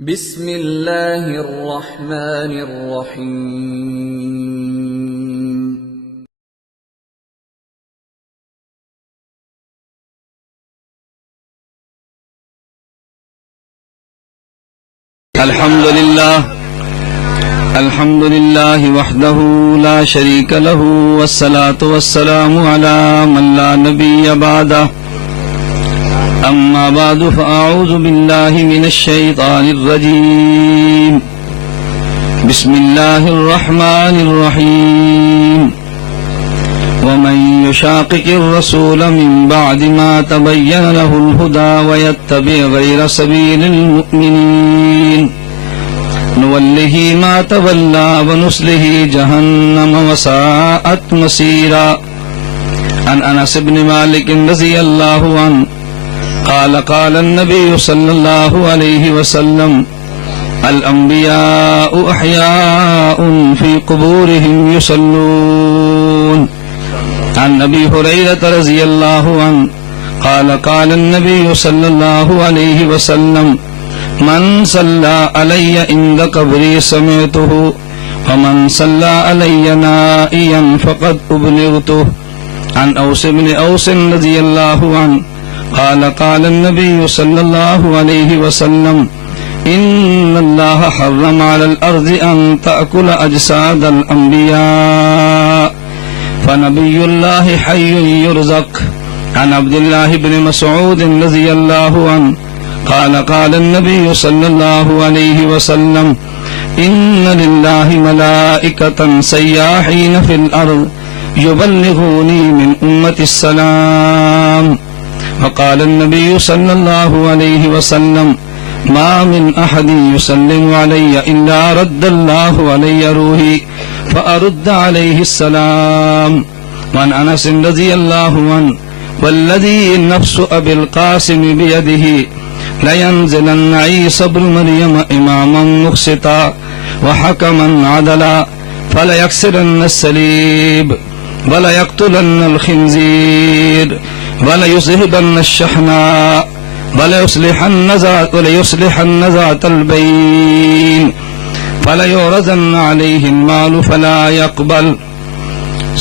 بسم اللہ الرحمن الرحیم۔ الحمد للہ وحدہ لا شریک لہ والصلاة والسلام علی من لا نبی بعدہ اما بعد فاعوذ باللہ من الشیطان الرجیم بسم اللہ الرحمن الرحیم ومن يشاقق الرسول من بعد ما تبين له الهدى ويتبع غير سبيل المؤمنين نوله ما تولى ونصله جهنم وساءت مصيرا۔ عن انس بن مالك رضي الله عنه قال قال النبي صلى الله عليه وسلم الأنبياء أحياء في قبورهم يصلون۔ عن أبي هريرة رضي الله عنه قال قال النبي صلى الله عليه وسلم من صلى علي عند قبري سمعته ومن صلى علي نائيا فقد أبلغته۔ عن أوس بن أوس رضي الله عنه قال قال النبي صلى الله عليه وسلم إن الله حرم على الأرض أن تأكل أجساد الأنبياء فنبي الله حي يرزق۔ عن عبد الله بن مسعود رضي الله عنه قال قال النبي صلى الله عليه وسلم إن لله ملائكة سياحين في الأرض يبلغوني من أمة السلام۔ وقال النبي صلى الله عليه وسلم ما من أحد يسلم علي إلا رد الله علي روحي فأرد عليه السلام۔ وعن أنس رضي الله عنه والذي نفس أبي القاسم بيده لينزلن عيسى ابن مريم إماما مقسطا وحكما عدلا فليكسرن الصليب وليقتلن الخنزير وليذهبن الشحناء وليصلحن ذات البين فليعرضن عليه المال فلا يقبل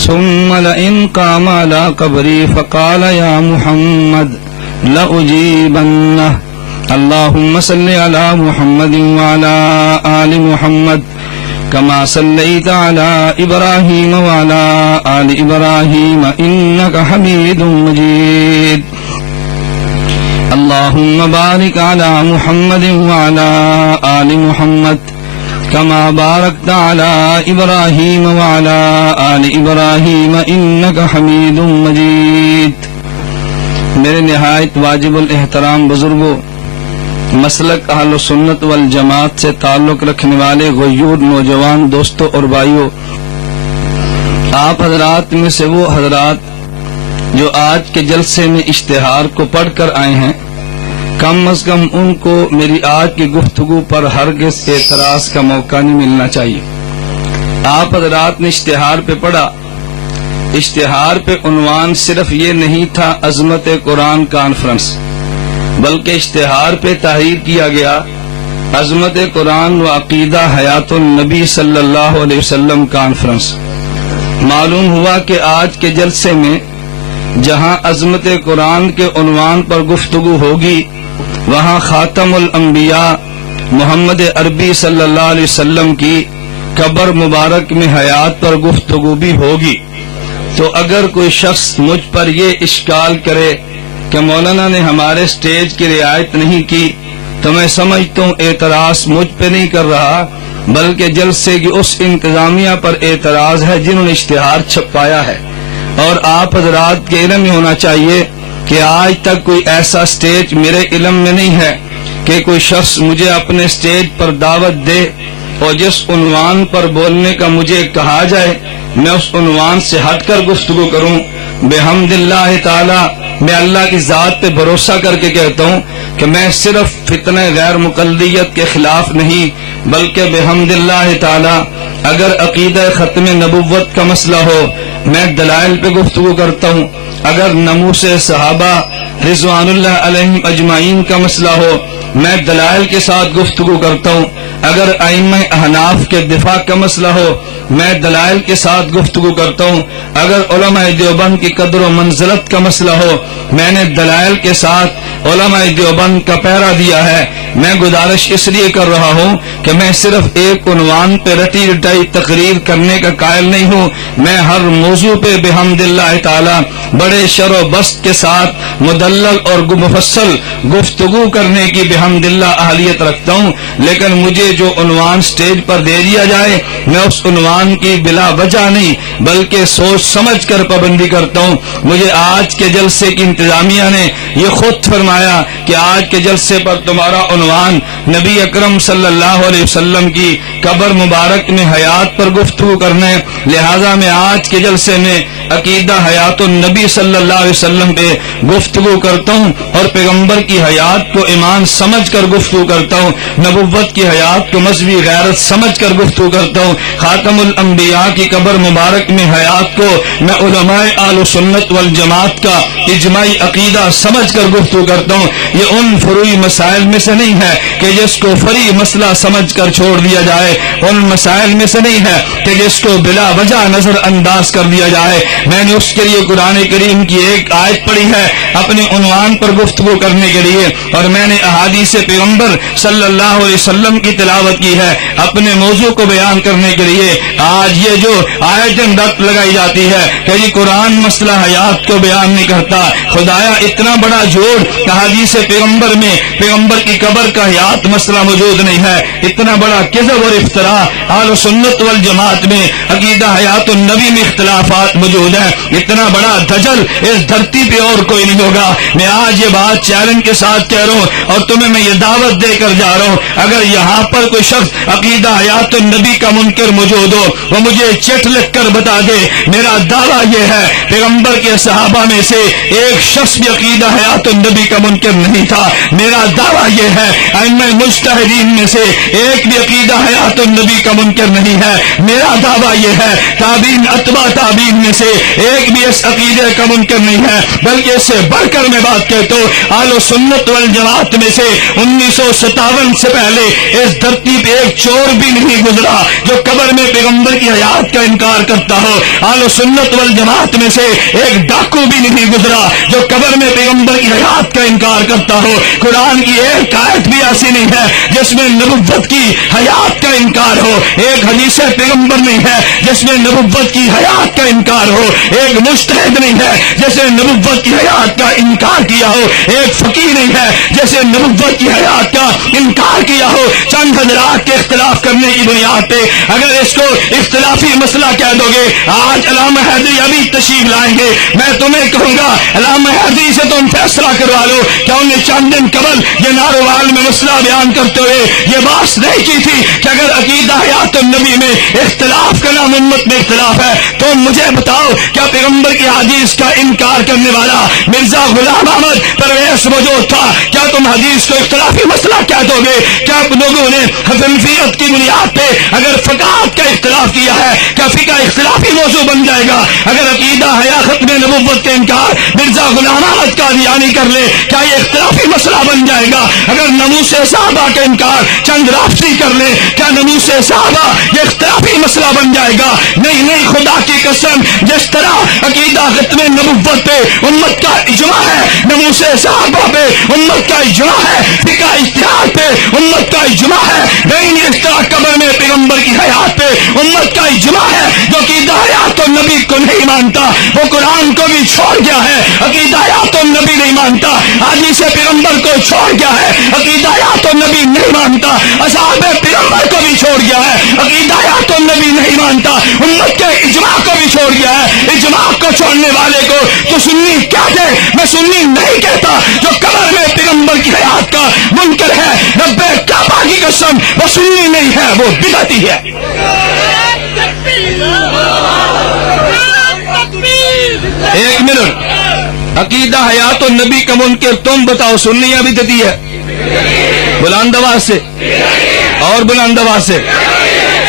ثم لئن قام على قبري فقال يا محمد لأجيبنه اللهم صل على محمد وعلى آل محمد كما صليت على إبراهيم وعلى آل إبراهيم إنك حميد مجيد اللهم بارك على محمد وعلى آل محمد كما باركت على إبراهيم وعلى آل إبراهيم إنك حميد مجيد۔ میرے نہایت واجب الاحترام بزرگوں، مسلک اہل سنت والجماعت سے تعلق رکھنے والے غیور نوجوان دوستوں اور بھائیوں، آپ حضرات میں سے وہ حضرات جو آج کے جلسے میں اشتہار کو پڑھ کر آئے ہیں، کم از کم ان کو میری آج کی گفتگو پر ہرگز اعتراض کا موقع نہیں ملنا چاہیے۔ آپ حضرات نے اشتہار پہ پڑھا، اشتہار پہ عنوان صرف یہ نہیں تھا عظمت قرآن کانفرنس، بلکہ اشتہار پہ تحریر کیا گیا عظمت قرآن و عقیدہ حیات النبی صلی اللہ علیہ وسلم کانفرنس۔ معلوم ہوا کہ آج کے جلسے میں جہاں عظمت قرآن کے عنوان پر گفتگو ہوگی، وہاں خاتم الانبیاء محمد عربی صلی اللہ علیہ وسلم کی قبر مبارک میں حیات پر گفتگو بھی ہوگی۔ تو اگر کوئی شخص مجھ پر یہ اشکال کرے کہ مولانا نے ہمارے سٹیج کی رعایت نہیں کی، تو میں سمجھتا ہوں اعتراض مجھ پہ نہیں کر رہا، بلکہ جلسے کی اس انتظامیہ پر اعتراض ہے جنہوں نے اشتہار چھپایا ہے۔ اور آپ حضرات کے علم میں ہونا چاہیے کہ آج تک کوئی ایسا سٹیج میرے علم میں نہیں ہے کہ کوئی شخص مجھے اپنے سٹیج پر دعوت دے اور جس عنوان پر بولنے کا مجھے کہا جائے میں اس عنوان سے ہٹ کر گفتگو کروں۔ بحمد اللہ تعالی میں اللہ کی ذات پہ بھروسہ کر کے کہتا ہوں کہ میں صرف فتنہ غیر مقلدیت کے خلاف نہیں، بلکہ بحمد اللہ تعالی اگر عقیدہ ختم نبوت کا مسئلہ ہو میں دلائل پہ گفتگو کرتا ہوں، اگر نموس صحابہ رضوان اللہ علیہم اجمعین کا مسئلہ ہو میں دلائل کے ساتھ گفتگو کرتا ہوں. اگر ائمہ احناف کے دفاع کا مسئلہ ہو میں دلائل کے ساتھ گفتگو کرتا ہوں. اگر علماء دیوبند کی قدر و منزلت کا مسئلہ ہو میں نے دلائل کے ساتھ علماء دیوبند کا پہرا دیا ہے. میں گزارش اس لیے کر رہا ہوں کہ میں صرف ایک عنوان پہ رٹی رٹائی تقریر کرنے کا قائل نہیں ہوں. میں ہر موضوع پہ بحمد اللہ تعالی بڑے شر و بست کے ساتھ مدلل اور مفصل گفتگو کرنے کی بحمد اللہ اہلیت رکھتا ہوں. لیکن مجھے جو عنوان سٹیج پر دے دیا جائے میں اس عنوان کی بلا وجہ نہیں بلکہ سوچ سمجھ کر پابندی کرتا ہوں. مجھے آج کے جلسے کی انتظامیہ نے یہ خود فرمایا کہ آج کے جلسے پر تمہارا عنوان نبی اکرم صلی اللہ علیہ وسلم کی قبر مبارک میں حیات پر گفتگو کرنے, لہذا میں آج کے جلسے میں عقیدہ حیات النبی صلی اللہ علیہ وسلم پہ گفتگو کرتا ہوں اور پیغمبر کی حیات کو ایمان سمجھ کر گفتگو کرتا ہوں, نبوت کی حیات کو مذہبی غیرت سمجھ کر گفتگو کرتا ہوں. خاتم الانبیاء کی قبر مبارک میں حیات کو میں علماء اہل سنت والجماعت کا اجماعی عقیدہ سمجھ کر گفتگو کرتا ہوں. یہ ان فروعی مسائل میں سے نہیں ہے کہ جس کو فری مسئلہ سمجھ کر چھوڑ دیا جائے, ان مسائل میں سے نہیں ہے کہ جس کو بلا وجہ نظر انداز کر دیا جائے. میں نے اس کے لیے قرآن کریم کی ایک آیت پڑھی ہے اپنے عنوان پر گفتگو کرنے کے لیے, اور میں نے احادیث پیغمبر صلی اللہ علیہ وسلم کی تلاوت کی ہے اپنے موضوع کو بیان کرنے کے لیے. آج یہ جو آیتیں رٹ لگائی جاتی ہے کہ جی قرآن مسئلہ حیات کو بیان نہیں کرتا, خدایا اتنا بڑا جھوٹ احادیث پیغمبر میں پیغمبر کی قبر کا حیات مسئلہ موجود نہیں ہے. اتنا بڑا کذب اور افتراء اہل سنت والجماعت میں عقیدہ حیات النبی میں اختلافات موجود ہیں. اتنا بڑا دجل اس دھرتی پہ اور کوئی نہیں ہوگا. میں آج یہ بات چیلنج کے ساتھ کہہ رہا ہوں اور تمہیں میں یہ دعوت دے کر جا رہا ہوں, اگر یہاں پر کوئی شخص عقیدہ حیات النبی کا منکر موجود ہو وہ مجھے چٹ لکھ کر بتا دے. میرا دعویٰ یہ ہے پیغمبر کے صحابہ میں سے ایک شخص بھی عقیدہ حیات النبی کا منکر نہیں تھا. میرا دعویٰ یہ ہے ائمہ مجتہدین میں سے ایک بھی عقیدہ حیات النبی کا منکر نہیں ہے. میرا دعویٰ یہ ہے تابعین اتباع تابعین میں سے ایک بھی اس عقیدے کا منکر نہیں ہے. بلکہ اس سے بڑھ کر میں بات کہتا ہوں اہل سنت والجماعت میں سے 1957 سے پہلے اس دھرتی پہ ایک چور بھی نہیں گزرا جو قبر میں پیغمبر کی حیات کا انکار کرتا ہو. اہل سنت والجماعت میں سے ایک ڈاکو بھی نہیں گزرا جو قبر میں پیغمبر کی حیات کا انکار کرتا ہو. قرآن کی ایک آیت بھی ایسی نہیں ہے جس میں نبوت کی حیات کا انکار ہو. ایک حدیث پیغمبر نہیں ہے جس میں نبوت کی حیات کا انکار ہو. ایک مجتہد نہیں ہے جیسے نبوت کی حیات کا انکار کیا ہو. ایک فقیہ نہیں ہے جیسے نبوت کی حیات کا انکار کیا ہو. چند حضرات کے اختلاف کرنے کی بنیاد پہ اگر اس کو اختلافی مسئلہ کہہ دو گے, آج علامہ حیدری ابھی تشریف لائیں گے, میں تمہیں کہوں گا علامہ حیدری سے تم فیصلہ کروا لو. کیا انہیں چند دن قبل یہ ناروال میں مسئلہ بیان کرتے ہوئے یہ بات نہیں کی تھی کہ اگر عقیدہ حیات النبی میں اختلاف کا نام امت میں اختلاف ہے تو مجھے بتاؤ کیا پیغمبر کی حدیث کا انکار کرنے والا مرزا غلام احمد پرویز موجود تھا؟ کیا تم حدیث کو اختلافی مسئلہ کہہ دو گے؟ کیا لوگوں نے حنفیت کی بنیاد پہ اگر فقہات کا اختلاف کیا ہے کیا فقہ اختلافی موضوع بن جائے گا؟ اگر عقیدہ حیات ختم نبوت کا انکار مرزا غلام احمد قادیانی کر لے کیا یہ اختلافی مسئلہ بن جائے گا؟ اگر ناموس صحابہ کا انکار چند رافضی کر لے کیا ناموس صحابہ یہ اختلافی مسئلہ بن جائے گا؟ نہیں نہیں, خدا کی قسم جس طرح عقیدہ ختم نبوت پہ امت کا اجماع ہے, ناموس صحابہ پہ امت کا اجماع ہے, فقہ اجتہاد پہ امت کا اجماع ہے. نہیں اس طرح قبر میں پیغمبر کی حیات پہ امت کا اجماع ہے. جو عقیدہ حیات النبی کو نہیں مانتا وہ قرآن کو بھی چھوڑ گیا ہے, عقیدہ حیات النبی نہیں مانتا, حدیث پیغمبر کو چھوڑ گیا ہے, عقیدہ حیات النبی نہیں مانتا, اصحاب پیغمبر کو بھی چھوڑ گیا ہے, عقیدہ حیات النبی نہیں مانتا, امت کے اجماع کو بھی چھوڑ گیا ہے. اجماع کو چھوڑنے والے کو تو سنی کہتے, میں سنی نہیں کہتا. جو قبر میں پیغمبر کی حیات کا منکر ہے رب کعبہ کی قسم وہ سنی نہیں ہے, وہ بدعتی ہے. ایک منٹ, عقیدہ حیات النبی کا منکر تم بتاؤ سنی یا بدعتی ہے؟ بلند آواز سے اور بلند آواز سے,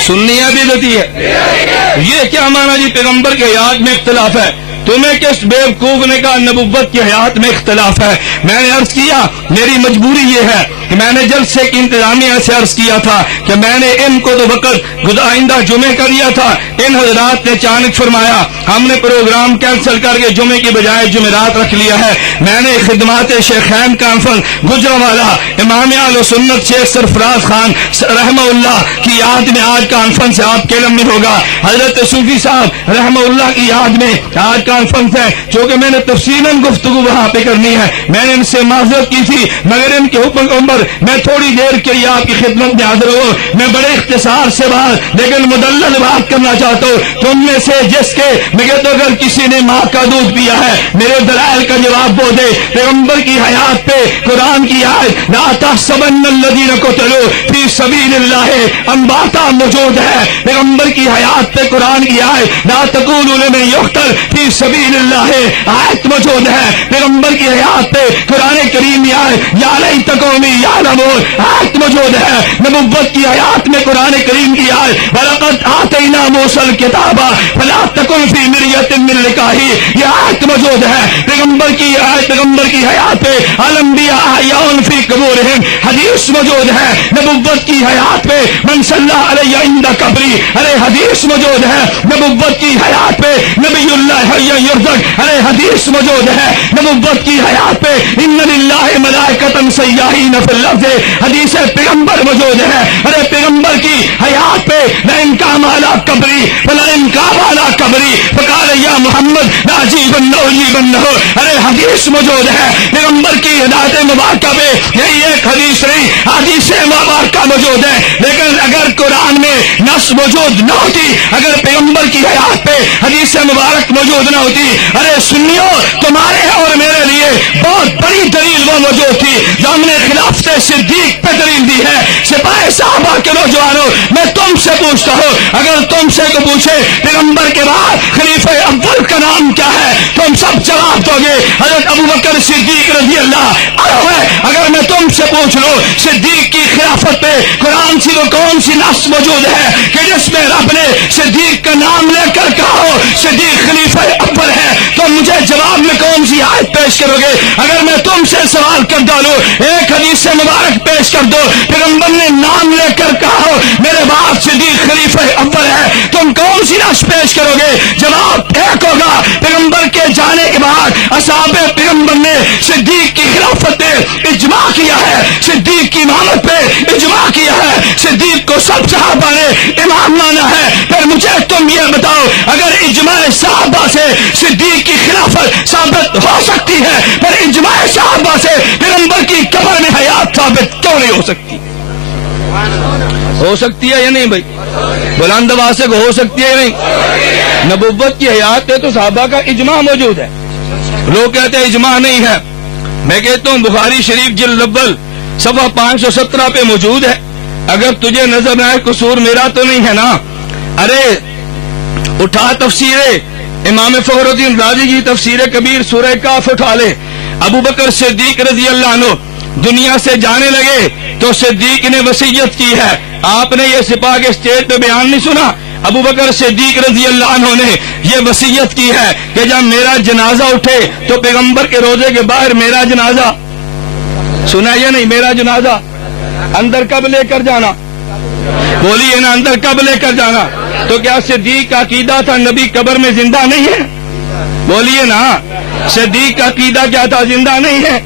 سنی یا بدعتی ہے؟ یہ کیا مانا جی پیغمبر کے حیات میں اختلاف ہے؟ تمہیں کس بیوقوف نے کہا نبوت کی حیات میں اختلاف ہے؟ میں نے عرض کیا میری مجبوری یہ ہے کہ میں نے جلسے کی انتظامیہ سے عرض کیا تھا کہ میں نے ان کو تو وقت آئندہ جمعے کا دیا تھا، ان حضرات نے اچانک فرمایا ہم نے پروگرام کینسل کر کے جمعے کی بجائے جمعرات رکھ لیا ہے۔ میں نے خدمات شیخین کانفرنس گجرانوالہ امام اہل سنت شیخ سرفراز خان رحمہ اللہ کی یاد میں آج کانفرنس آپ کے علم میں ہوگا، حضرت صوفی صاحب رحمہ اللہ کی یاد میں آج کانفرنس ہے، چونکہ میں نے تفصیلاً گفتگو وہاں پہ کرنی ہے، میں نے ان سے معذرت کی تھی مگر ان کے حکم عمر میں تھوڑی دیر کے لیے آپ کی خدمت میں حاضر ہوں۔ میں بڑے اختصار سے بات لیکن مدلل بات کرنا چاہتا ہوں۔ تم میں سے جس کے مگر تو اگر کسی نے ماں کا دودھ پیا ہے میرے دلائل کا جواب وہ دے۔ پیغمبر کی حیات پہ قرآن کی آیت لا تحسبن الذین قتلوا فی سبیل اللہ امواتا موجود ہے، پیغمبر کی حیات پہ قرآن کی آیت لا تقولوا لمن یقتل فی سبیل اللہ آیت موجود ہے، پیغمبر کی حیات پہ قرآن کریم کی آیت یا لیت قومی یعلمون آیت موجود ہے، نبوت کی حیات میں قرآن کریم کی آیت وَلَقَدْ آتَيْنَا مُوسَى الْكِتَابَ فَلَا تَكُنْ فِي مِرْيَةٍ مِّن لِقَائِهِ یہ آیت موجود ہے، پیغمبر کی آیت پیغمبر کی حیات پہ الانبیاء احیاء فی قبورہم حدیث موجود ہے، نبوت کی حیات پہ من صلی علیہ عند قبری ارے حدیث موجود ہے، نبوت کی حیات پہ نبی اللہ حی یرزق ارے حدیث موجود ہے، نبوت کی حیات پہ ان للہ ملائکۃ سیاحین فی الارض حدیث پیغمبر موجود ہے، ارے پیغمبر کی حیات پہ لئن قام علی قبری فلئن قام علی قبری فقال یا محمد لاجیبنہ اجیبنہ ارے حدیث موجود ہے، پیغمبر کی ہدایت مبارکہ پہ یہی ایک حدیث نہیں حدیث مبارکہ موجود ہے، لیکن اگر قرآن میں نص موجود نہ ہوتی، اگر پیغمبر کی حیات پہ حدیث مبارک موجود نہ ہوتی، ارے سنیو تمہارے اور میرے لیے بہت بڑی دلیل وہ موجود تھی جو ہم نے خلافت صدیق پہ دلیل دی ہے۔ سپاہ صحابہ کے نوجوانوں میں تم سے پوچھتا ہوں اگر تم سے کو پوچھے پیغمبر کے بعد خلیفہ اول کا نام کیا ہے تم سب جواب دو گے حضرت ابوبکر صدیق رضی اللہ عنہ ہے۔ اگر میں تم سے پوچھ لوں صدیق کی خلافت پہ قرآن سی وہ کون سی نص موجود ہے کہ جس میں رب نے صدیق کا نام لے کر کہا ہو صدیق خلیفہ اول ہے، تو مجھے جواب میں کون سی آیت پیش کرو گے؟ اگر میں تم سے سوال کر ڈالوں ایک حدیث مبارک پیش کر دو پیغمبر نے نام لے کر کہا ہو میرے باپ صدیق خلیفہ اول ہے، تم کون سی نص پیش کرو گے؟ جواب ایک ہوگا پیغمبر کے جانے کے بعد اصحاب پیغمبر نے صدیق کی خلافت پہ اجماع کیا ہے، صدیق کی امامت پہ اجماع کیا ہے، صدیق کو سب صحابہ نے امام مانا ہے۔ پھر مجھے تم یہ بتاؤ اگر اجماع صحابہ سے صدیق کی خلافت ثابت ہو سکتی ہے پھر اجماع صحابہ سے پیغمبر کی قبر میں حیات ثابت کیوں نہیں ہو سکتی؟ ہو سکتی ہے یا نہیں بھائی؟ بلند آواز سے ہو سکتی ہے یا نہیں؟ نبوت کی حیات پہ تو صحابہ کا اجماع موجود ہے، لوگ کہتے ہیں اجماع نہیں ہے، میں کہتا ہوں بخاری شریف جلد اول صفحہ 517 پہ موجود ہے، اگر تجھے نظر نہ آئے قصور میرا تو نہیں ہے نا۔ ارے اٹھا تفسیر امام فخر الدین رازی کی تفسیر کبیر سورہ کاف اٹھا لے، ابو بکر صدیق رضی اللہ عنہ دنیا سے جانے لگے تو صدیق نے وصیت کی ہے، آپ نے یہ سپاہ کے اسٹیج پہ بیان نہیں سنا؟ ابو بکر صدیق رضی اللہ عنہ نے یہ وصیت کی ہے کہ جب میرا جنازہ اٹھے تو پیغمبر کے روضے کے باہر میرا جنازہ سنا یا نہیں؟ میرا جنازہ اندر کب لے کر جانا؟ بولیے نا، اندر کب لے کر جانا؟ تو کیا صدیق کا عقیدہ تھا نبی قبر میں زندہ نہیں ہے؟ بولیے نا، صدیق کا عقیدہ کیا تھا؟ زندہ نہیں ہے۔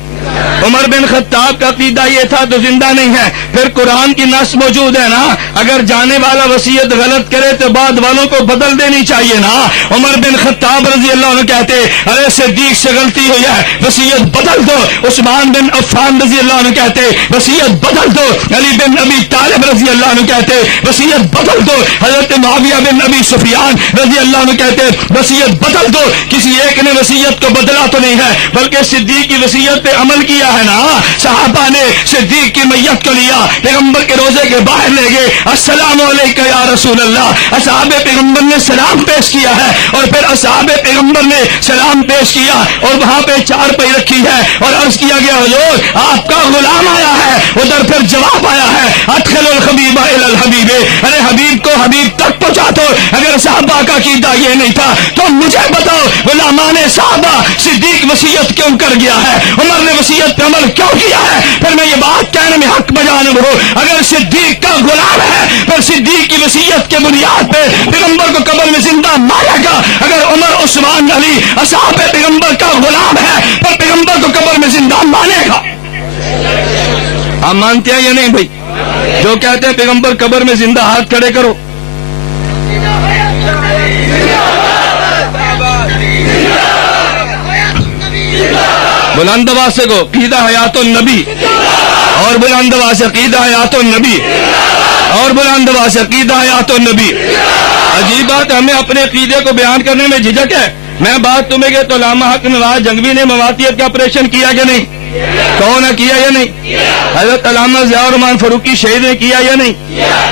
عمر بن خطاب کا عقیدہ یہ تھا تو زندہ نہیں ہے۔ پھر قرآن کی نص موجود ہے نا، اگر جانے والا وصیت غلط کرے تو بعد والوں کو بدل دینی چاہیے نا۔ عمر بن خطاب رضی اللہ عنہ کہتے ارے صدیق سے غلطی ہوئی ہے وصیت بدل دو، عثمان بن عفان رضی اللہ عنہ کہتے وصیت بدل دو، علی بن ابی طالب رضی اللہ عنہ کہتے وصیت بدل دو، حضرت معاویہ بن ابی سفیان رضی اللہ عنہ کہتے وصیت بدل دو۔ کسی ایک نے وصیت کو بدلا تو نہیں ہے بلکہ صدیق کی وصیت پہ عمل کیا ہے نا۔ صحابہ نے صدیق کی میت کو لیا، پیغمبر کے روزے کے باہر لے گئے، السلام علیکم یا رسول اللہ، اصحاب پیغمبر نے سلام پیش کیا ہے، اور پھر اصحاب پیغمبر نے سلام پیش کیا اور وہاں پہ چار پائی رکھی ہے اور عرض کیا گیا حضور آپ کا غلام آیا ہے، ادھر پھر جواب آیا ہے ادخلوا الحبیب الی الحبیب، ارے حبیب کو حبیب تک پہنچا دو۔ اگر صحابہ کا عقیدہ یہ نہیں تھا تو مجھے بتاؤ غلامان صحابہ صدیق وصیت کیوں کر گیا ہے، عمر نے وصیت پہ عمل کیوں کیا ہے؟ پھر میں یہ بات کہنے میں حق بجانب ہوں، اگر صدیق کا غلام ہے پھر صدیق کی وصیت کے بنیاد پہ پیغمبر کو قبر میں زندہ مارے گا۔ اگر عمر عثمان علی اصحاب پیغمبر کا غلام ہے پھر پیغمبر کو قبر میں زندہ مانے گا۔ آپ مانتے ہیں یا نہیں بھائی؟ جو کہتے ہیں پیغمبر قبر میں زندہ، ہاتھ کھڑے کرو۔ بلند آواز سے کو عقیدہ حیات النبی، اور بلند آواز سے عقیدہ حیات النبی، اور بلند آواز سے عقیدہ حیات النبی۔ عجیب بات، ہمیں اپنے عقیدے کو بیان کرنے میں جھجک ہے۔ میں بات تمہیں کہ تو علامہ حق نواز جنگوی نے مواتیت کا آپریشن کیا کہ نہیں؟ کون نے کیا یا نہیں؟ حضرت علامہ ضیاء الرحمان فاروقی شہید نے کیا یا نہیں؟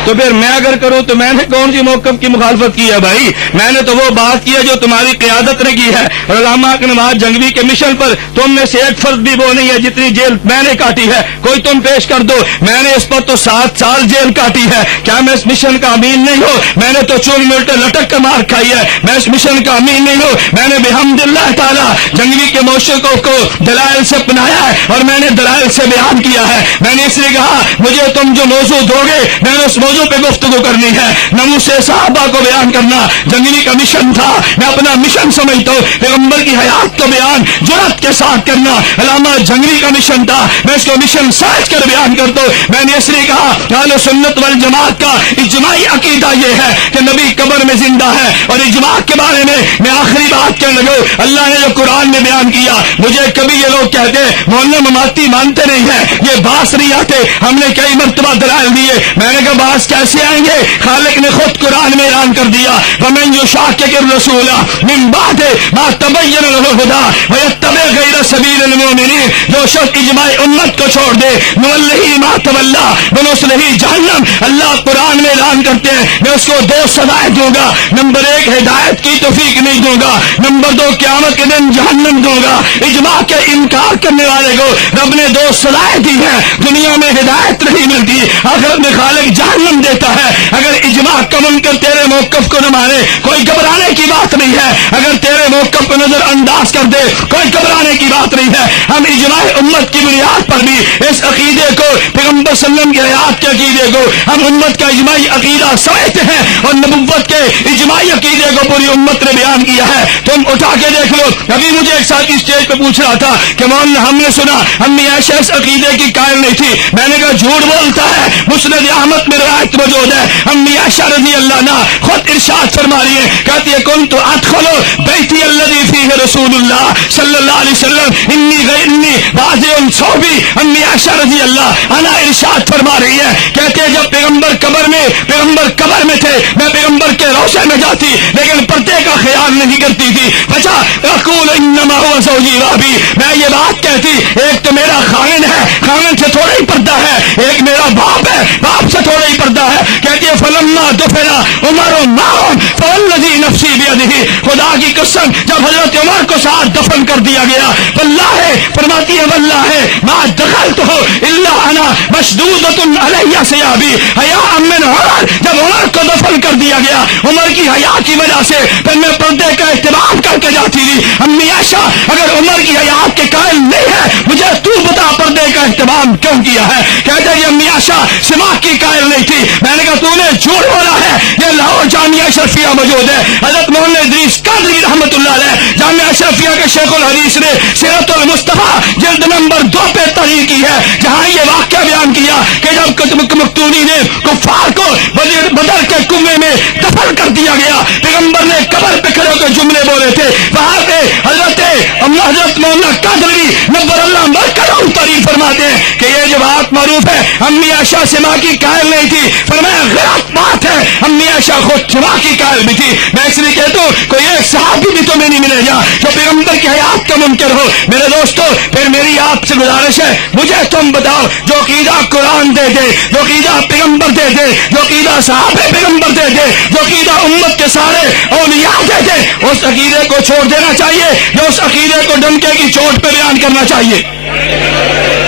تو پھر میں اگر کروں تو میں نے کون سی موقف کی مخالفت کی ہے بھائی؟ میں نے تو وہ بات کی ہے جو تمہاری قیادت نے کی ہے، اور علامہ حق نواز جنگوی کے مشن پر تم میں سے ایک فرد بھی وہ نہیں ہے جتنی جیل میں نے کاٹی ہے۔ کوئی تم پیش کر دو، میں نے اس پر تو 7 سال جیل کاٹی ہے۔ کیا میں اس مشن کا امین نہیں ہوں؟ میں نے تو 4 منٹ لٹک کر مار کھائی ہے، میں اس مشن کا امین نہیں ہوں؟ میں نے بحمد اللہ تعالی جنگوی کے موشقوں کو دلائل سے اپنایا ہے، اور میں نے دلائل سے بیان کیا ہے۔ میں نے اس لیے کہا مجھے تم جو موضوع دو گے میں نے اس موضوع پہ گفتگو کرنی ہے۔ ناموس صحابہ کو بیان کرنا جنگوی کا مشن تھا، میں اپنا مشن سمجھتا ہوں۔ پیغمبر کی حیات کو بیان جرأت کے ساتھ کرنا علامہ جنگوی کا مشن تھا، میں اس کو مشن سمجھ کر بیان کرتا ہوں۔ میں نے اس لیے کہا اہل سنت والجماعت کا اجماعی عقیدہ یہ ہے کہ نبی قبر میں زندہ ہے، اور اجماع کے بارے میں آخری بات کہنے لگا، اللہ نے جو قرآن میں بیان کیا، مجھے کبھی یہ لوگ کہتے مولانا مماتی مانتے نہیں ہیں، یہ باس نہیں آتے، ہم نے کئی مرتبہ دلائل دیے۔ میں نے کہا باس کیسے آئیں گے؟ خالق نے خود قرآن میں اعلان کر دیا وَمَن يُشَاقِقِ الرَّسُولَ مِن بَعْدِ مَا تَبَيَّنَ لَهُ الْهُدَىٰ وَيَتَّبِعْ غَيْرَ سَبِيلِ الْمُؤْمِنِينَ، جو شخص اجماع امت کو چھوڑ دے نُوَلِّهِ مَا تَوَلَّىٰ وَنُصْلِهِ جہنم، اللہ قرآن میں اعلان کرتے ہیں میں اس کو 2 سزائیں دوں گا، نمبر 1 ہدایت کی توفیق نہیں دوں گا، نمبر 2 قیامت کے دن جہنم دوں گا۔ اجماع کے انکار کرنے والے کو رب نے 2 سزائیں دی ہیں، دنیا میں ہدایت نہیں ملتی، آخرت میں خالق جہنم دیتا ہے۔ اگر اجماع کا منکر تیرے موقف کو نہ مانے کوئی گھبرانے کی بات نہیں ہے، اگر تیرے موقف کو نظر انداز کر دے کوئی گھبرانے کی بات نہیں ہے۔ ہم اجماع امت کی بنیاد پر بھی اس عقیدے کو، پیغمبر صلی اللہ علیہ وسلم کے حیات کے عقیدے کو ہم امت کا اجماعی عقیدہ سمجھتے ہیں، اور نبوت کے اجماعی عقیدے کو پوری امت نے بیان کیا ہے۔ تم اٹھا کے دیکھ لو، ابھی مجھے ایک ساتھی اسٹیج پہ پوچھ رہا تھا کہ مولانا ہم نے سنا امی عائشہ اس عقیدے کی قائل نہیں تھی، میں نے کہا جھوٹ بولتا ہے، مسند احمد میں روایت موجود ہے، امی عائشہ رضی اللہ عنہا خود ارشاد فرما رہی ہے، کہتی ہے کنت ادخل بیتی الذی فیہ رسول اللہ صلی اللہ علیہ وسلم انی واضع صوبی، امی عائشہ رضی اللہ عنہا ارشاد فرما رہی ہے، کہتے ہیں جب پیغمبر قبر میں تھے میں پیغمبر کے روضے میں جاتی لیکن پردے کا خیال نہیں کرتی تھی، بچا اقول انما هو زوجی رابی، میں یہ بات کہتی ایک تو میرا خاوند ہے، خاوند سے تھوڑا ہی پردہ ہے، ایک میرا باپ ہے، باپ سے تھوڑا ہی پردہ ہے۔ کہتی ہے فلما دفن عمر معهم فوالذی نفسی بیدہ، خدا کی قسم جب حضرت عمر کو ساتھ دفن کر دیا گیا، واللہ فرماتی ہے واللہ ما دخلت الا انا مشدودۃ علی ثیابی حیاء من عمر، جب عمر کو دفن کر دیا گیا عمر کی حیا کی وجہ سے پھر میں پردے کا اہتمام کر کے جاتی تھی۔ امی عائشہ اگر عمر کی حیات کے قائل نہیں ہے مجھے تو بتا پردے کا اہتمام کیوں کیا ہے؟ کہتے ہیں امی عائشہ سماع کی قائل نہیں تھی، میں نے کہا تو نے جھوٹ بولا ہے، یہ لاہور جامعہ اشرفیہ موجود ہے، حضرت مولانا ادریس قادری رحمۃ اللہ علیہ جامعہ اشرفیہ کے شیخ الحدیث نے سیرت المصطفیٰ جلد نمبر 2 پہ تحریر کی ہے، جہاں یہ واقعہ بیان کیا کہ جب مقتولی نے کفار کو بدر کے کنویں میں دفن کر دیا گیا، پیغمبر نے قبر پہ کھڑے ہو کے جملے بولے تھے، وہاں پہ حضرت مولانا قادری نبر اللہ مرکز تعریف فرماتے ہیں کہ یہ جو بات معروف ہے امی عائشہ سما کی قائل نہیں تھی، فرمایا غلط بات ہے، امی عائشہ خود سما کی قائل بھی تھی۔ میں اس لیے کہتا ہوں کوئی ایک صحابی بھی تمہیں نہیں ملے گا جو پیغمبر کی حیات کا منکر ہو۔ میرے دوستو پھر میری آپ سے گزارش ہے، مجھے تم بتاؤ جو عقیدہ قرآن دے دے، جو عقیدہ پیغمبر دے دے، جو عقیدہ صحابہ پیغمبر دے دے، جو عقیدہ امت کے سارے اولیاء دے دے، اس عقیدے کو چھوڑ دینا چاہیے، جو اس عقیدے کو ڈنکے کی چوٹ پہ بیان کرنا چاہیے۔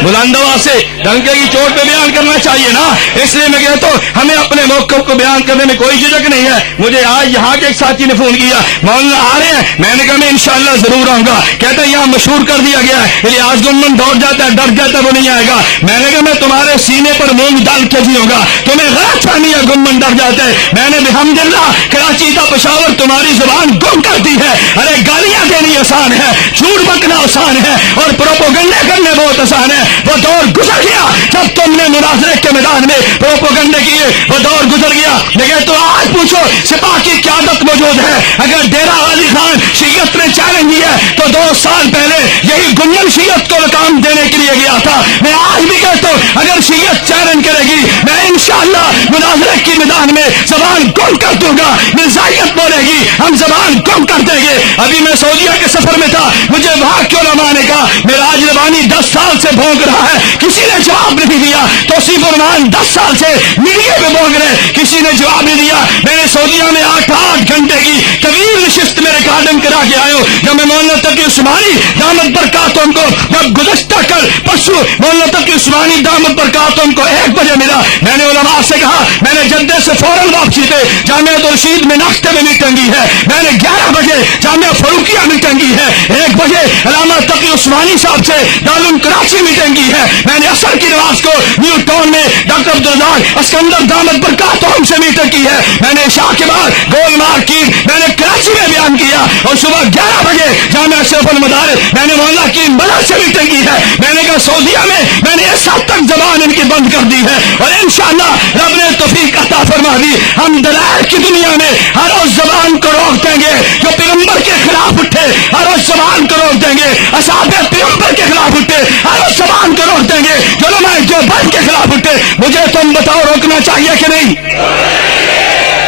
بلند آواز سے ڈنکے کی چوٹ پہ بیان کرنا چاہیے نا. اس لیے میں کہتا ہوں ہمیں اپنے موقف کو بیان کرنے میں کوئی جھجک نہیں ہے. مجھے آج یہاں کے ایک ساتھی نے فون کیا, مولانا آ رہے ہیں؟ میں نے کہا میں انشاءاللہ ضرور آؤں گا. کہتا ہے یہاں مشہور کر دیا گیا ہے, الیاس گنمن دوڑ جاتا ہے, ڈر جاتا ہے, وہ نہیں آئے گا. میں نے کہا میں تمہارے سینے پر مونگ ڈال کے جیوں گا. تمہیں غلط فہمی ہے گنمن ڈر جاتا ہے. میں نے بحمدللہ کراچی کا پشاور تمہاری زبان گم کر دی ہے. ارے گالیاں دینی آسان ہے, جھوٹ بکنا آسان ہے, اور پروپوگنڈے کرنے بہت آسان ہے. وہ دور گزر گیا جب تم نے مناظرے کے میدان میں پروپوگنڈے کیے, وہ دور گزر گیا. لیکن تو آج پوچھو سپاہ کی قیادت موجود ہے. اگر ڈیرہ غازی خان شیعت نے چیلنج دیا تو 2 سال پہلے یہی گنمن شیعت کو رقام دینے کے لیے گیا تھا. میں آج بھی کہتا ہوں اگر شیعت چیلنج کرے گی میں انشاءاللہ مناظرے کی میدان میں زبان گم کر دوں گا. مرزائیت بولے گی ہم زبان گم کر دیں گے. ابھی میں سعودیہ کے سفر میں تھا, مجھے وہاں کیوں علماء نے کہا معراج ربانی 10 سال سے بھونک رہا ہے, کسی نے جواب نہیں دیا. توصیف الرحمان 10 سال سے میڈیا میں بھونک رہے, کسی نے جواب نہیں دیا. میں نے سعودیہ میں 8 گھنٹے کی طویل نشست میں ریکارڈنگ کرا کے آئے ہوں. جب میں مولانا تقی عثمانی دامت برکاتہم کو جب گزشتہ کل پرسوں مولانا تقی عثمانی دامت برکاتہم کو 1 بجے ملا, میں نے علماء سے کہا, میں نے جدے سے فوراً واپسی پہ جامعہ الرشید میں ناشتے میں میٹنگ کی ہے. میں نے 11 بجے جامعہ فاروقیہ میٹنگ کی ہے. 1 بجے علامہ تقی عثمانی صاحب سے دارالعلوم کراچی میٹنگ کی ہے. میں نے عصر کی نماز کو نیو ٹاؤن میں ڈاکٹر عبدالرزاق اسکندر دامت برکاتہم سے میٹنگ کی ہے. میں نے عشاء کے بعد گول مارکیٹ میں نے کراچی میں بیان کیا, اور صبح 11 بجے جامعہ اشرف المدارس میں نے مولانا کی مدد سے میٹنگ کی ہے. میں نے کہا سعودیہ میں نے اس حد تک زبان ان کی بند کر دی ہے, اور انشاءاللہ رب نے توفیق عطا فرما دی. ہم دلائل کی دنیا میں ہر اس زبان کو روک دیں گے جو پیغمبر کے خلاف اٹھے, ہر اس زبان کو روک دیں گے اصحاب پیغمبر کے خلاف اٹھے, ہر اس زبان کو روک دیں گے جو علماء دیوبند کے خلاف اٹھے. مجھے تم بتاؤ روکنا چاہیے کہ نہیں؟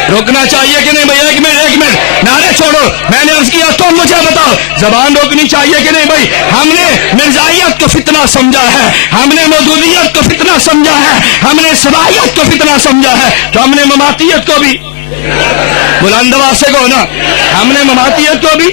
روکنا چاہیے کہ نہیں بھائی؟ 1 منٹ نعرے چھوڑو. میں نے عرض کیا تم مجھے بتاؤ زبان روکنی چاہیے کہ نہیں بھائی؟ ہم نے مرزائیت کو فتنہ سمجھا ہے, ہم نے مودودیت کو فتنہ سمجھا ہے, ہم نے سبائیت کو فتنہ سمجھا ہے, تو ہم نے مماتیت کو بھی بلند آواز سے کہو نا, ہم نے مماتیت کو بھی.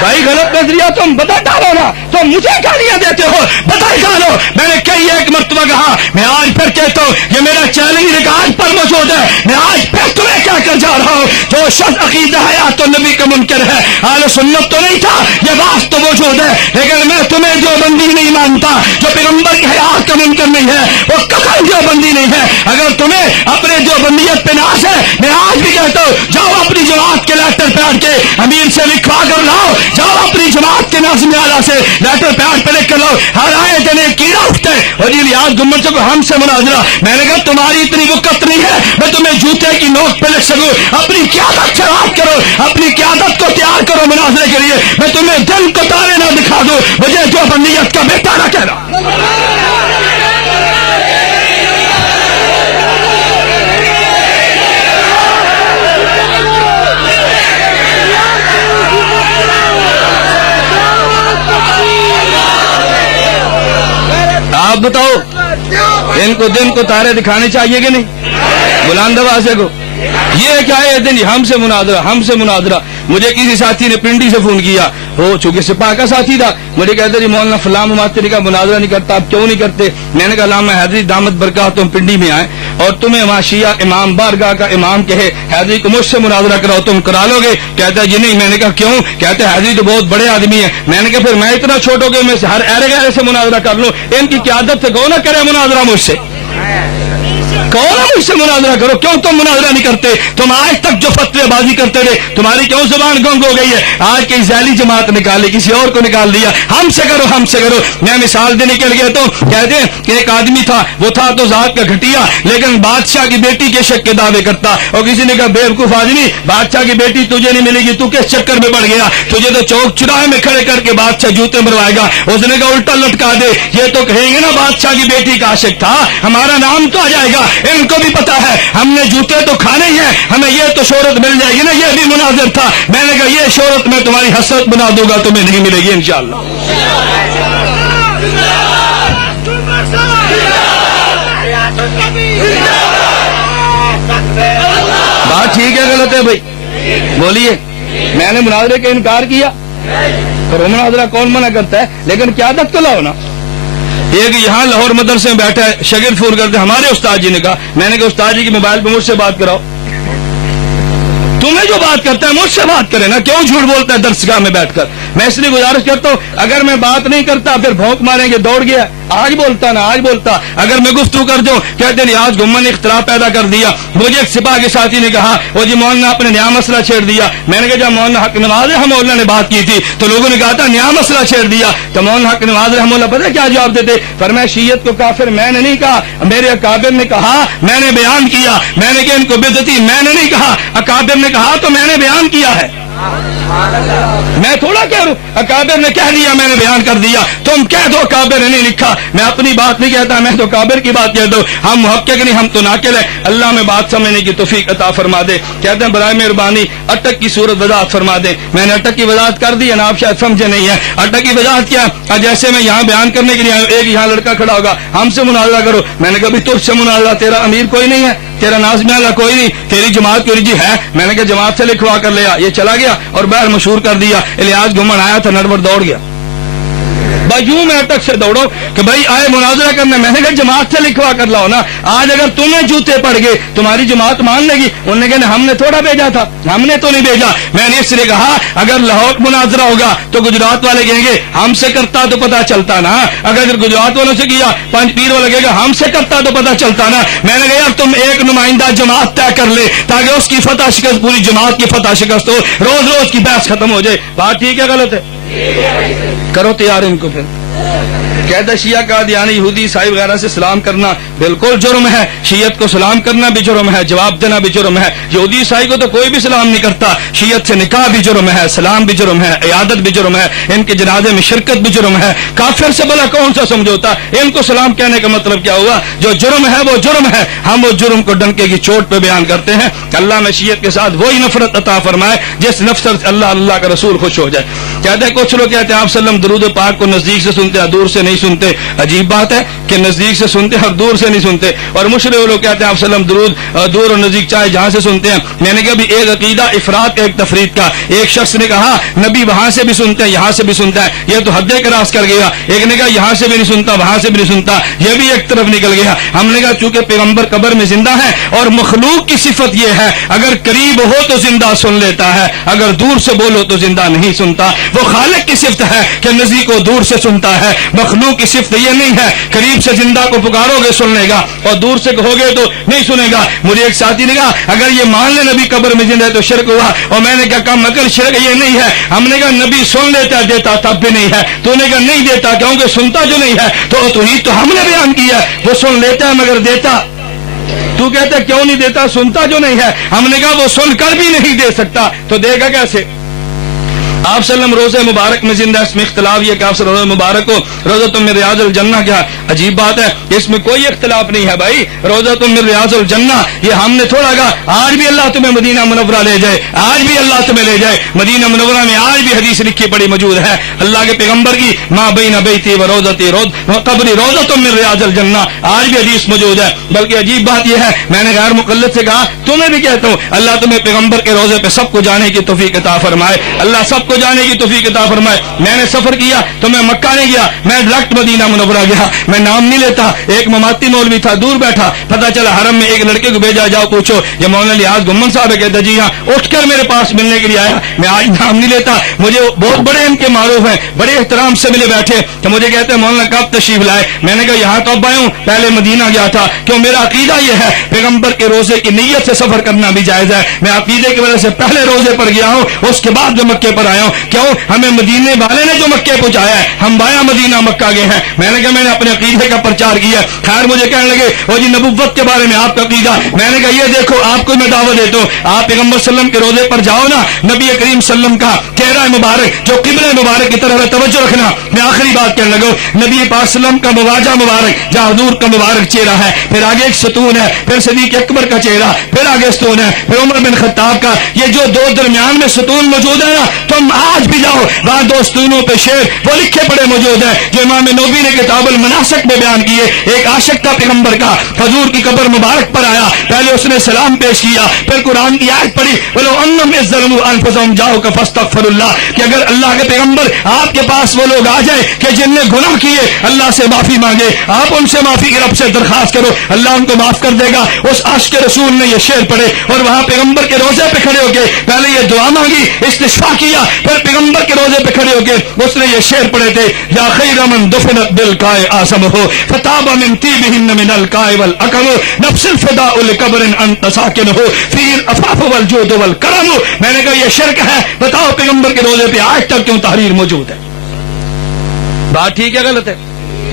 بھائی غلط نظریہ تم بدل ڈالو نا, تم مجھے گالیاں دیتے ہو, بدل ڈالو. میں نے کئی 1 مرتبہ کہا, میں آج پھر کہتا ہوں یہ میرا چیلنج ریکارڈ پر موجود ہے. میں آج پھر تمہیں کیا کر جا رہا ہوں, جو شخص عقیدہ حیات النبی کا منکر ہے, اہل سنت تو نہیں تھا, یہ بات تو موجود ہے, لیکن میں تمہیں جو بندی نہیں مانتا, جو پیغمبر کی حیات کا منکر نہیں ہے, وہ کفن جو بندی نہیں ہے. اگر تمہیں اپنے جو بندیت پہ ناز ہے, میں آج بھی کہتا ہوں جاؤ اپنی جماعت کے لیٹر پیڈ کے امیر سے لکھوا کر لاؤ, جاؤ اپنی جماعت کے ناظم اعلیٰ سے لیٹر پیڈ پہ لکھ کر لاؤ. ہر آئے دن ایک کیڑا اٹھتا ہے, اور یہ الیاس گنمن سے ہم سے مناظرہ. میں نے کہا تمہاری اتنی وقت نہیں ہے میں تمہیں جوتے کی نوک پہ لکھ سکوں. اپنی قیادت سے بات کرو, اپنی قیادت کو تیار کرو مناظرے کے لیے. میں تمہیں دل کو تارے نہ دکھا دوں, مجھے جو بندیت کا بیٹا نہ کہنا. آپ بتاؤ ان کو دن کو تارے دکھانے چاہیے کہ نہیں؟ بلند آواز سے کو یہ کیا ہے دن ہم سے مناظرہ, ہم سے مناظرہ. مجھے کسی ساتھی نے پنڈی سے فون کیا, وہ چونکہ سپاہ کا ساتھی تھا, مجھے کہتے جی مولانا فلاں مماتری کا مناظرہ نہیں کرتا, آپ کیوں نہیں کرتے؟ میں نے کہا علامہ حیدری دامت برکاتہم پنڈی میں آئے اور تمہیں وہاں شیعہ امام بارگاہ کا امام کہے حیدری کو مجھ سے مناظرہ کراؤ, تم کرا لو گے؟ کہتا ہے جی نہیں. میں نے کہا کیوں؟ کہتے ہیں حیدری تو بہت بڑے آدمی ہیں. میں نے کہا پھر میں اتنا چھوٹو کہ میں ہر ایرے گہرے سے مناظرہ کر لوں, ان کی قیادت سے کہو نہ کرے مناظرہ مجھ سے, کہو نا مجھ سے مناظرہ کرو. کیوں تم مناظرہ نہیں کرتے؟ تم آج تک جو فتوے بازی کرتے رہے, تمہاری کیوں زبان گنگ ہو گئی ہے؟ آج کئی ذیلی جماعت نکالی, کسی اور کو نکال دیا, ہم سے کرو, ہم سے کرو. میں مثال دینے کے لیے تو کہتے ہیں کہ ایک آدمی تھا, وہ تھا تو ذات کا گھٹیا, لیکن بادشاہ کی بیٹی کے شک کے دعوے کرتا. اور کسی نے کہا بیوقوف آدمی, بادشاہ کی بیٹی تجھے نہیں ملے گی, تو کس چکر میں پڑ گیا؟ تجھے تو چوک چراہے میں کھڑے کر کے بادشاہ جوتے مروائے گا. اس نے کہا الٹا لٹکا دے, یہ تو کہیں گے نا بادشاہ کی بیٹی کا عاشق تھا, ہمارا نام تو آ جائے گا. ان کو بھی پتا ہے ہم نے جوتے تو کھانے ہی ہیں, ہمیں یہ تو شہرت مل جائے گی نا, یہ بھی مناظر تھا. میں نے کہا یہ شہرت میں تمہاری حسرت بنا دوں گا, تمہیں نہیں ملے گی انشاءاللہ. بات ٹھیک ہے غلط ہے بھائی بولیے؟ میں نے مناظرے کا انکار کیا, کرو مناظرہ, کون منع کرتا ہے؟ لیکن قیادت کو لاؤ نا. ایک یہاں لاہور مدرسے میں بیٹھا ہے، شاگرد فون کرتے ہمارے استاد جی نے کہا، میں نے کہا استاد جی کی موبائل پہ مجھ سے بات کراؤ، تمہیں جو بات کرتا ہے مجھ سے بات کرے نا، کیوں جھوٹ بولتا ہے درسگاہ میں بیٹھ کر؟ میں اس لیے گزارش کرتا ہوں، اگر میں بات نہیں کرتا پھر بھونک ماریں گے دوڑ گیا، آج بولتا نا آج بولتا، اگر میں گفتگو کر دوں کہتے ہیں آج گمن نے اختلاف پیدا کر دیا۔ مجھے ایک سپاہ کے ساتھی نے کہا وہ جی مولانا آپ نے نیا مسئلہ چھیڑ دیا، میں نے کہا جب مولانا حق نواز رحمہ اللہ نے بات کی تھی تو لوگوں نے کہا تھا نیا مسئلہ چھیڑ دیا، تو مولانا حق نواز رحمہ اللہ پتہ کیا جواب دیتے؟ فرمایا شیعت کو کافر میں نے نہیں کہا، میرے اکابر نے کہا، میں نے بیان کیا، میں نے کہا ان کو بدعتی میں نے نہیں کہا، اکابر نے کہا تو میں نے بیان کیا ہے، میں تھوڑا کہہ رہا ہوں، اکابر نے کہہ دیا میں نے بیان کر دیا، تم کہہ دو اکابر نے نہیں لکھا، میں اپنی بات نہیں کہتا، میں تو اکابر کی بات کہتا ہوں، ہم محقق نہیں، ہم تو ناقل ہیں، اللہ میں بات سمجھنے کی توفیق عطا فرما دے۔ کہتے ہیں برائے مہربانی اٹک کی صورت وضاحت فرما دیں، میں نے اٹک کی وضاحت کر دی ہے نا، آپ شاید سمجھے نہیں ہے اٹک کی وضاحت کیا ہے۔ جیسے میں یہاں بیان کرنے کے لیے ایک یہاں لڑکا کھڑا ہوگا، ہم سے مناظرہ کرو، میں نے کہا بھی تجھ سے مناظرہ، تیرا امیر کوئی نہیں ہے، تیرا نازم اللہ کوئی نہیں، تیری جماعت کوئی جی ہے، میں نے کہا جماعت سے لکھوا کر لیا، یہ چلا گیا اور باہر مشہور کر دیا، الیاس گمن آیا تھا نڑبڑ دوڑ گیا، بھائی یوں میں اٹک سے دوڑو کہ بھائی آئے مناظرہ کرنا، میں نے کہا جماعت سے لکھوا کر لاؤ نا، آج اگر تمہیں جوتے پڑ گئے تمہاری جماعت مان لے گی؟ انہوں نے کہا ہم نے تھوڑا بھیجا تھا، ہم نے تو نہیں بھیجا، میں نے اس لیے کہا اگر لاہور مناظرہ ہوگا تو گجرات والے کہیں گے ہم سے کرتا تو پتا چلتا نا، اگر گجرات والوں سے کیا پنج پیر والے کہے گا ہم سے کرتا تو پتا چلتا نا، میں نے کہا یار تم ایک نمائندہ جماعت طے کر لے تاکہ اس کی فتح شکست پوری جماعت کی فتح شکست ہو، روز روز کی بحث ختم ہو جائے، بات ٹھیک ہے غلط ہے؟ کرو تیار ان کو۔ پھر کہتا شیعہ قادیانی یہودی عیسائی وغیرہ سے سلام کرنا بالکل جرم ہے، شیعت کو سلام کرنا بھی جرم ہے، جواب دینا بھی جرم ہے، یہودی عیسائی کو تو کوئی بھی سلام نہیں کرتا، شیعت سے نکاح بھی جرم ہے، سلام بھی جرم ہے، عیادت بھی جرم ہے، ان کے جنازے میں شرکت بھی جرم ہے، کافر سے بلا کون سا سمجھوتا؟ ان کو سلام کہنے کا مطلب کیا ہوا؟ جو جرم ہے وہ جرم ہے، ہم وہ جرم کو ڈنکے کی چوٹ پہ بیان کرتے ہیں۔ اللہ میں شیعت کے ساتھ وہی نفرت عطا فرمائے جس نفرت سے اللہ کا رسول خوش ہو جائے۔ کہتے ہیں کچھ لوگ کہتے ہیں آپ صلی اللہ علیہ وسلم درود پاک کو نزدیک سے سنتے ہیں دور سے نہیں سنتے، عجیب بات ہے کہ نزدیک سے سنتے ہیں اور دور سے نہیں سنتے، اور مشرک لوگ کہتے ہیں آپ صلی اللہ علیہ وسلم درود دور اور نزدیک چاہے جہاں سے سنتے ہیں۔ میں نے کہا بھی ایک عقیدہ افراد کا ایک تفرید کا، ایک شخص نے کہا نبی وہاں سے بھی سنتے ہیں یہاں سے بھی سنتا ہے، یہ تو حد کراس کر گیا، ایک نے کہا یہاں سے بھی نہیں سنتا وہاں سے بھی نہیں سنتا، یہ بھی ایک طرف نکل گیا۔ ہم نے کہا چونکہ پیغمبر قبر میں زندہ ہے اور مخلوق کی صفت یہ ہے اگر قریب ہو تو زندہ سن لیتا ہے، اگر دور سے بولو تو زندہ نہیں سنتا، وہ خالق کی صفت ہے کہ نزدیک و دور سے سنتا ہے، مخلوق کی صفت یہ نہیں ہے قریب سے زندہ کو پکارو گے سن لے گا اور دور سے کہو گے تو نہیں سنے گا۔ مجھے ایک ساتھی نے کہا اگر یہ مان لے نبی قبر میں زندہ ہے تو شرک ہوا، اور میں نے کہا کم عقل شرک یہ نہیں ہے، ہم نے کہا نبی سن لیتا دیتا تب بھی نہیں ہے، تو نے کہا نہیں دیتا کیونکہ سنتا جو نہیں ہے، تو توحید تو ہم نے بیان کیا ہے، وہ سن لیتا ہے مگر دیتا، تو کہتا ہے کیوں نہیں دیتا؟ سنتا جو نہیں ہے، ہم نے کہا وہ سن کر بھی نہیں دے سکتا تو دے گا کیسے؟ آپ صلی اللہ علیہ وسلم روزہ مبارک میں زندہ، اس میں اختلاف یہ کہ آپ صلی اللہ علیہ وسلم مبارک کو روزۃ من ریاض الجنہ، کیا عجیب بات ہے، اس میں کوئی اختلاف نہیں ہے بھائی، روزۃ من ریاض الجنہ یہ ہم نے تھوڑا کہا، آج بھی اللہ تمہیں مدینہ منورہ لے جائے، آج بھی اللہ تمہیں لے جائے مدینہ منورہ میں، آج بھی حدیث لکھی پڑی موجود ہے اللہ کے پیغمبر کی، ما بین بیتی و روضتی قبری روزۃ من ریاض الجنہ، آج بھی حدیث موجود ہے۔ بلکہ عجیب بات یہ ہے، میں نے غیر مقلد سے کہا تمہیں بھی کہتا ہوں اللہ تمہیں پیغمبر کے روزے پہ سب کو جانے کی توفیق عطا فرمائے، اللہ سب کو جانے کی توفیق عطا فرمائے۔ میں نے سفر کیا تو میں مکہ نہیں گیا، میں ڈائریکٹ مدینہ منورہ گیا، میں نام نہیں لیتا، ایک مماتی مولوی تھا دور بیٹھا، پتہ چلا حرم میں ایک لڑکے کو بھیجا جاؤ پوچھو یہ مولانا الیاس گمن صاحب ہے، کہتا جی ہاں، اٹھ کر میرے پاس ملنے کے لیے آیا، میں آج نام نہیں لیتا، مجھے بہت بڑے ان کے معروف ہیں، بڑے احترام سے ملے بیٹھے تو مجھے کہتے ہیں مولانا کب تشریف لائے؟ میں نے کہا یہاں تو اب آیا ہوں، پہلے مدینہ گیا تھا، کیوں میرا عقیدہ یہ ہے پیغمبر کے روزے کی نیت سے سفر کرنا بھی جائز ہے، میں عقیدے کی وجہ سے پہلے روزے پر گیا ہوں اس کے بعد جو مکے پر آیا ہوں، کیوں ہمیں مدینے والے نے جو مکے پہنچایا ہے، ہم بایا مدینہ مکہ گئے ہیں۔ میں نے کہا میں نے اپنے عقیدے کا پرچار کیا، خیر مجھے کہنے لگے وہ جی نبوت کے بارے میں آپ کا عقیدہ، میں نے کہا یہ دیکھو آپ کو میں دعوت دیتا ہوں، آپ پیغمبر صلی اللہ علیہ وسلم کے روزے پر جاؤ نا، نبی کریم صلی اللہ علیہ وسلم کا چہرہ مبارک جو قبلہ مبارک کی طرف توجہ رکھنا۔ میں آخری بات کہنے لگا، نبی پاک صلی اللہ علیہ وسلم کا مواجہ مبارک جہاں حضور کا مبارک چہرہ ہے، پھر آگے ایک ستون ہے، پھر صدیق اکبر کا چہرہ، پھر آگے ستون ہے، پھر عمر بن خطاب کا، یہ جو دو درمیان میں ستون موجود ہے نا، تم تم آج بھی جاؤ وہاں دوستونوں پہ شعر وہ لکھے پڑے موجود ہیں جو امام نووی نے کتاب المناسک میں بیان کیے. ایک عاشق کا پیغمبر کا حضور کی قبر مبارک پر آیا, پہلے اس نے سلام پیش کیا, پھر قرآن کی آیت پڑھی وَلَوْ أَنَّهُمْ إِذْ ظَلَمُوا أَنفُسَهُمْ جَاءُوكَ فَاسْتَغْفِرُوا اللَّهَ کہ اگر اللہ کے پیغمبر آپ کے پاس وہ لوگ آ جائیں کہ جن نے گناہ کیے اللہ سے معافی مانگے, آپ ان سے معافی کے رب سے درخواست کرو, اللہ ان کو معاف کر دے گا. اس عاشق رسول نے یہ شعر پڑھے اور وہاں پیغمبر کے روزے پہ کھڑے ہو کے پہلے یہ دعا مانگی, استشفاء کیا, پھر پیغمبر کے روزے پہ کھڑے ہو کے اس نے یہ شعر پڑھے تھے یا خیر من دفنت بالکائے آسمہ فتاب من طیبہن من الکائے والاکم نفس الفداء لقبر انت ساکن ہو فی العفاف والجود والکرم. میں نے کہا یہ شرک ہے, بتاؤ پیغمبر کے روزے پہ آج تک کیوں تحریر موجود ہے؟ بات ٹھیک ہے غلط ہے؟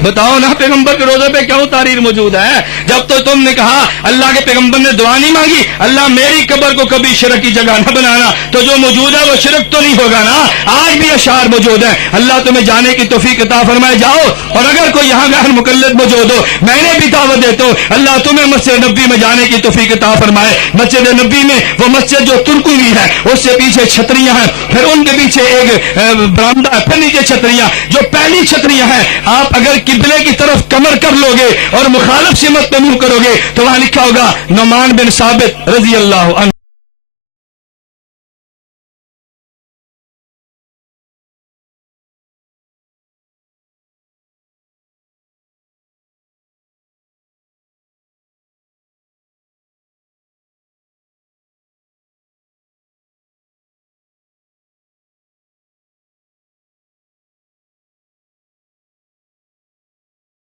بتاؤ نا, پیغمبر کے روزے پہ کیوں تحریر موجود ہے؟ جب تو تم نے کہا اللہ کے پیغمبر نے دعا نہیں مانگی اللہ میری قبر کو کبھی شرک کی جگہ نہ بنانا, تو جو موجود ہے وہ شرک تو نہیں ہوگا نا. آج بھی اشعار موجود ہیں, اللہ تمہیں جانے کی توفیق عطا فرمائے. جاؤ, اور اگر کوئی یہاں غیر مقلد موجود ہو میں نے بھی دعوت دیتا ہوں اللہ تمہیں مسجد نبی میں جانے کی توفیق عطا فرمائے. مسجد نبی میں وہ مسجد جو ترکی ہوئی ہے اس سے پیچھے چھتریاں ہیں, پھر ان کے پیچھے ایک برآمدہ ہے, پھر نیچے چھتریاں. جو پہلی چھتریاں ہیں آپ اگر قبلے کی طرف کمر کر لو گے اور مخالف سمت پہ منہ کرو گے تو وہاں لکھا ہوگا نعمان بن ثابت رضی اللہ عنہ